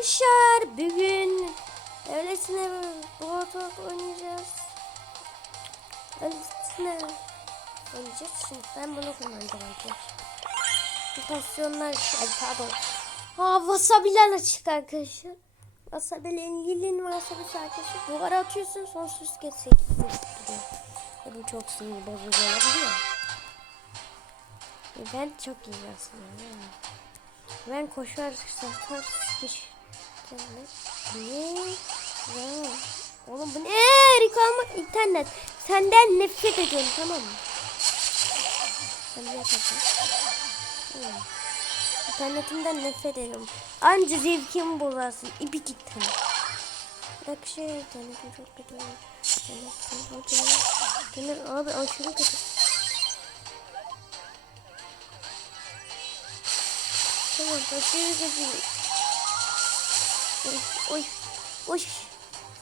Arkadaşlar bugün öylesine Bloodborne oynayacağız. Öylesine oynayacağız. Şimdi ben bunu kullanacağım arkadaşlar. Mutasyonlar, ay pardon. Ha wasabiler açık arkadaşlar. Wasabilerin lilin wasabisi arkadaşlar. Duvara atıyorsun sonsuz tutuyor. E bu çok sinir bozucu olabiliyor. E ben çok iyi aslında. Ben koşar satar sıkış. Ne? Ne? Oğlum bu ne? Almak internet. Senden nefret ediyorum tamam mı? Sen bir yaparsın. İnternetimden nefret ediyorum. Anca zevkimi bozarsın. İpi gittin. Bırak şey internetim çok kötü. İnternet abi aşırı kötü. Tamam aşırı kötü. Oy oy oy.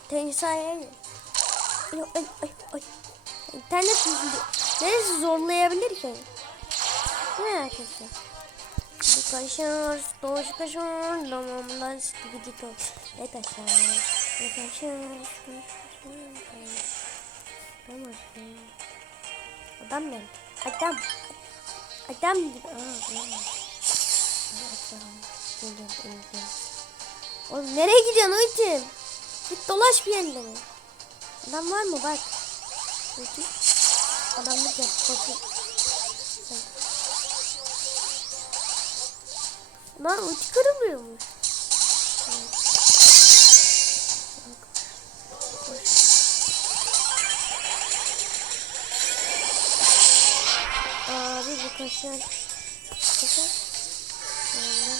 Tenisaya. Ay ay ay ay. İnternet yüzünden. Neresi zorlayabilir ki? Ne arkadaşlar? Bu kaşar, stoş kaşar, damamdan gibi to. Ne kaşar, ne kaşar, kaşar. Tamam. Adam ne? Adam. Adam. Aa, adam. Adam. Geliyor, geliyor. Oğlum nereye gidiyorsun Uytim? Git dolaş bir yerlere. Adam var mı bak. Uytim. Adamlık yap. Bakayım. Lan ulti kırılmıyormuş. Abi bu kaşar. Kaşar. Vallahi.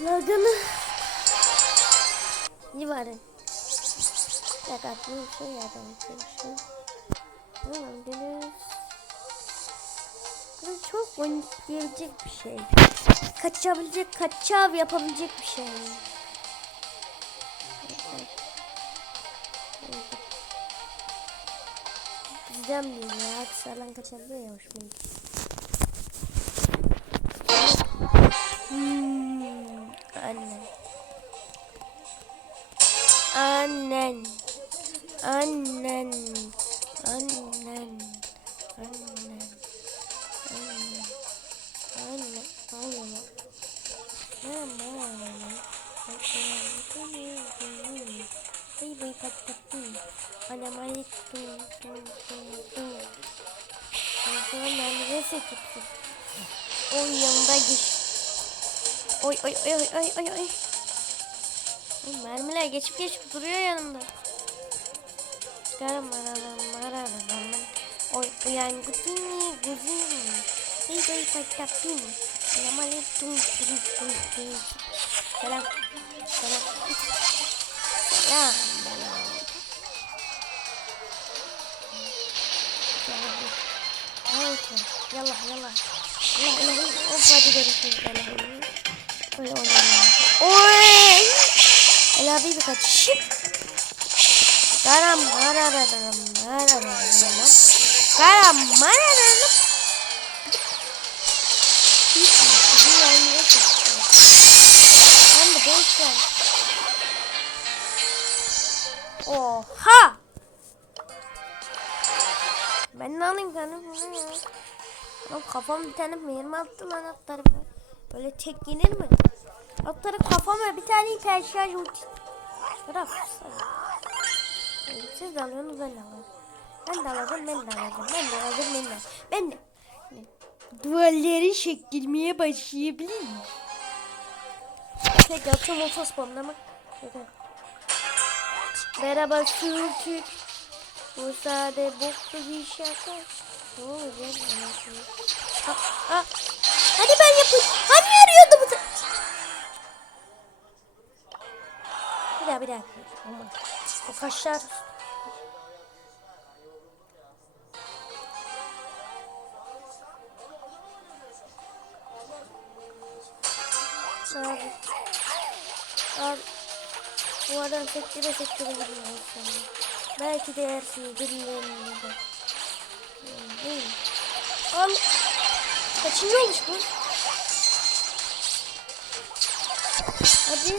Lagını. İyi bari. Yakatlı bir şey yardım çalışıyor. Tamam deniz. Bu çok oynayabilecek bir şey. Kaçabilecek, kaçav yapabilecek bir şey. Bizden değil ya. Kısalan kaçabiliyor ya Anam aleyküm. Sonra mermileri sekiptim. Oy yanında gir. Oy oy oy oy oy oy oy. Mermiler geçip geçip duruyor yanımda. Çıkarım aradan aradan. Oy uyan gudini gudini. Hey bay patlattım. Selam aleyküm. Selam. Selam. Selam. Yallah yallah. Yallah yallah. Hop hadi görüşürüz. Yallah. Böyle oynayalım. Oy. El abi bir kaç. Şıp. Karam marararam marararam. Karam çektim. Ben de boş ver. Oha! Ben ne alayım kendim? Lan kafam bir tane mermi attı lan alt tarafa. Böyle tek yenir mi? Alt tarafı kafama bir tane hiper ulti. Bırak. Siz de alıyorsunuz ben de alayım. Ben de alacağım ben de alacağım. Ben de alacağım ben de. Ben de. Duvarları çektirmeye başlayabilir miyim? Peki atıyorum otospamlama. Peki. Merhaba Türk. Bu sade boklu bir şaka. Ne olacak? Ha. Hadi ben yapayım. Hani yarıyordu bu? Bir daha bir daha. Olmaz. O kaşlar. Abi. Abi. Bu adam sektire sektire gidiyor. Belki de yersiniz bilmiyorum. Al. Kaçıncı olmuş bu? Hadi.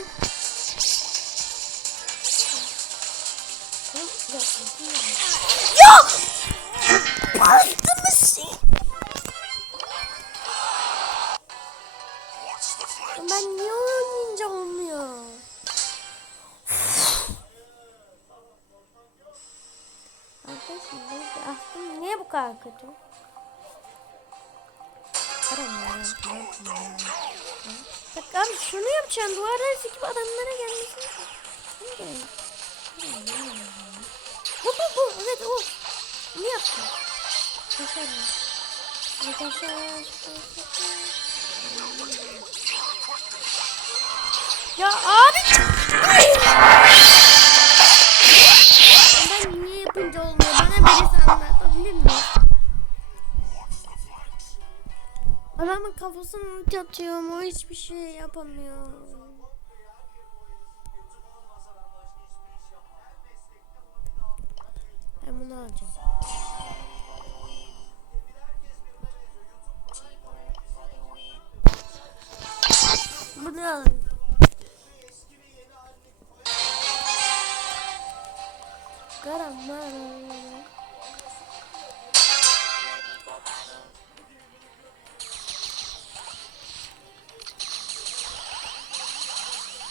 Oğlum, bir dakika, Ya! Bastı mısın? Ben niye oynayınca olmuyor? Arkadaşlar aklım niye bu kadar kötü? Ne yapayım ya? Bak abi şunu yapacağım. Duvarlar sekip adamlara gelmesin. Bu bu bu. Evet o. Bunu yaptım. Başarılı. Arkadaşlar. Ya abi. Adamın kafasını ulti atıyorum. O hiçbir şey yapamıyor.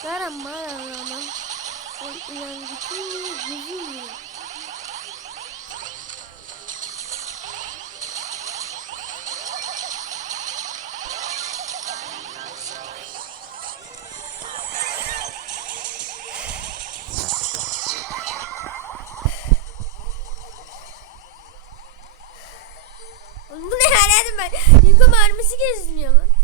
Karamara. O ilan bütün yüzüm Oğlum Bu ne herhalde ben? Yuko mermisi geziniyor lan.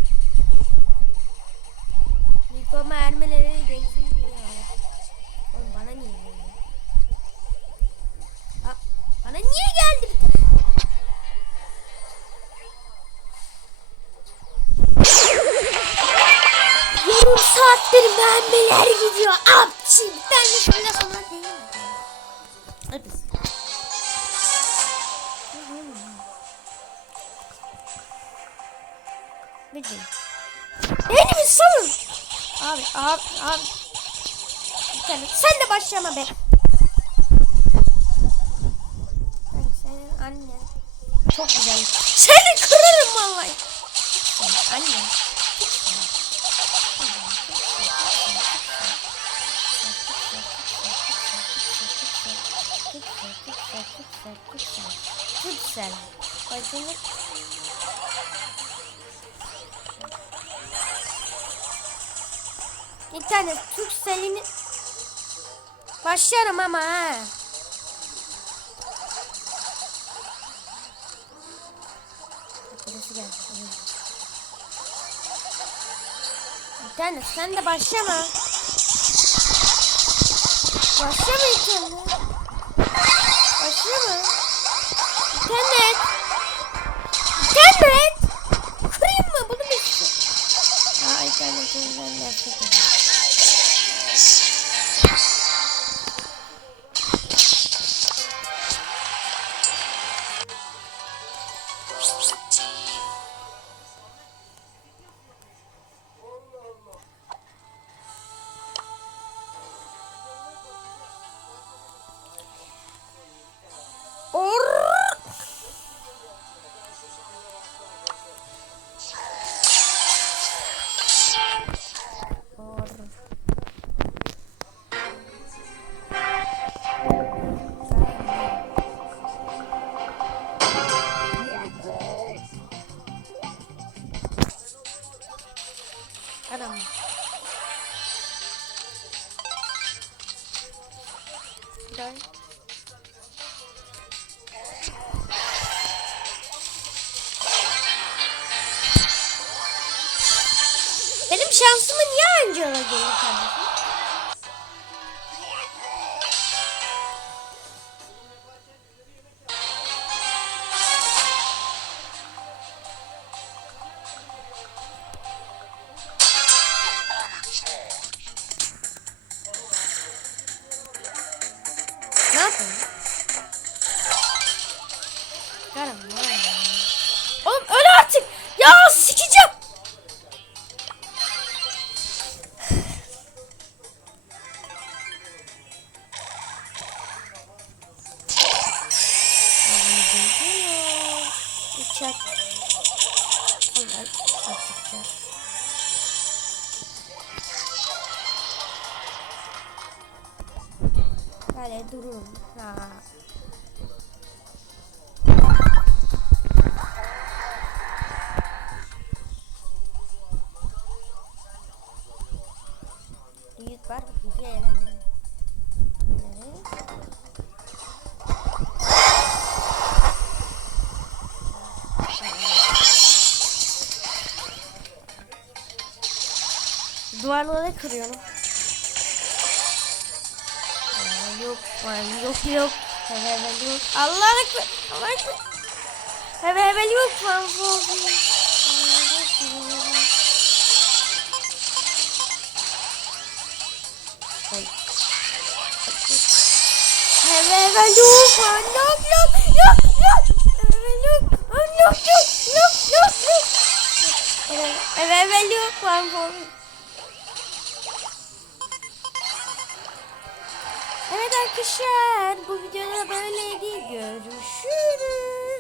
Mermiler gidiyor. Apçı bir tane şöyle sana değil mi? Gıcım. Beni bir salın. Abi abi abi. Sen, sen de başlama be. Ben senin annen. Çok güzel. Seni kırarım vallahi. Sen annen. Güzel. Bacını Bir tane Türkcell'ini Başlarım ama ha. Birisi geldi. Bir tane sen de başlama. Başlama internet. Başlama. İnternet. İnternet. Gel. Benim şansımı niye önce öyle geliyor kardeşim? Durun. Ha. Büyük var. Eğlenceli. Evet. Duvarları kırıyorum. Yok var yok yok. Heve heve yok. Allah ekber. Allah ekber. Heve heve yok. Var Oy. Heve heve yok. Var yok yok yok yok. Heve yok. Yok yok yok yok yok. Heve heve yok. Var Evet arkadaşlar bu videoda böyleydi. Görüşürüz.